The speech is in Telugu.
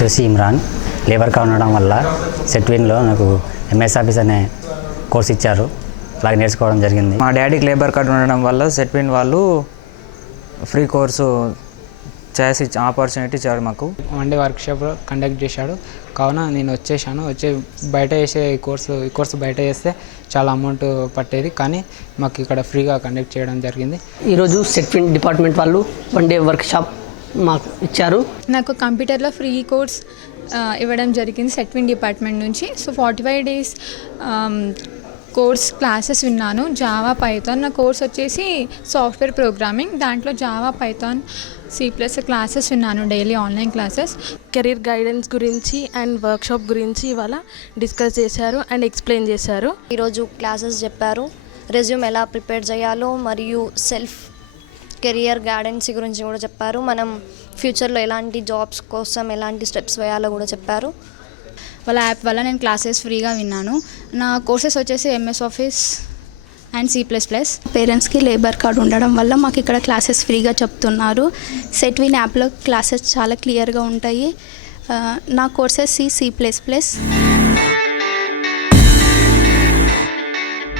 వచ్చేసి ఇమ్రాన్. లేబర్ కా ఉండడం వల్ల సెట్విన్లో నాకు ఎంఎస్ ఆఫీస్ అనే కోర్స్ ఇచ్చారు, అలాగే నేర్చుకోవడం జరిగింది. మా డాడీకి లేబర్ కార్డు ఉండడం వల్ల సెట్విన్ వాళ్ళు ఫ్రీ కోర్సు చేసి ఆపర్చునిటీ ఇచ్చారు మాకు. 1 డే వర్క్షాప్ కండక్ట్ చేశాడు, కావున నేను వచ్చేసాను. బయట చేసే ఈ కోర్సు బయట చేస్తే చాలా అమౌంట్ పట్టేది, కానీ మాకు ఇక్కడ ఫ్రీగా కండక్ట్ చేయడం జరిగింది. ఈరోజు సెట్విన్ డిపార్ట్మెంట్ వాళ్ళు 1 డే వర్క్షాప్ మాకు ఇచ్చారు. నాకు కంప్యూటర్లో ఫ్రీ కోర్స్ ఇవ్వడం జరిగింది సెట్విన్ డిపార్ట్మెంట్ నుంచి. సో 45 days కోర్స్ క్లాసెస్ విన్నాను. Java Python. నా కోర్స్ వచ్చేసి సాఫ్ట్వేర్ ప్రోగ్రామింగ్, దాంట్లో జావా పైథాన్ C+ క్లాసెస్ విన్నాను, daily online classes. Career guidance గురించి అండ్ వర్క్షాప్ గురించి ఇవాళ డిస్కస్ చేశారు అండ్ ఎక్స్ప్లెయిన్ చేశారు. ఈరోజు క్లాసెస్ చెప్పారు, రెజ్యూమ్ ఎలా ప్రిపేర్ చేయాలో మరియు సెల్ఫ్ కెరియర్ గైడెన్స్ గురించి కూడా చెప్పారు. మనం ఫ్యూచర్లో ఎలాంటి జాబ్స్ కోసం ఎలాంటి స్టెప్స్ వేయాలో కూడా చెప్పారు. వాళ్ళ యాప్ వల్ల నేను క్లాసెస్ ఫ్రీగా విన్నాను. నా కోర్సెస్ వచ్చేసి MS ఆఫీస్ అండ్ C++. పేరెంట్స్కి లేబర్ కార్డ్ ఉండడం వల్ల మాకు ఇక్కడ క్లాసెస్ ఫ్రీగా చెప్తున్నారు. సెట్విన్ యాప్లో క్లాసెస్ చాలా క్లియర్గా ఉంటాయి. నా కోర్సెస్ C++.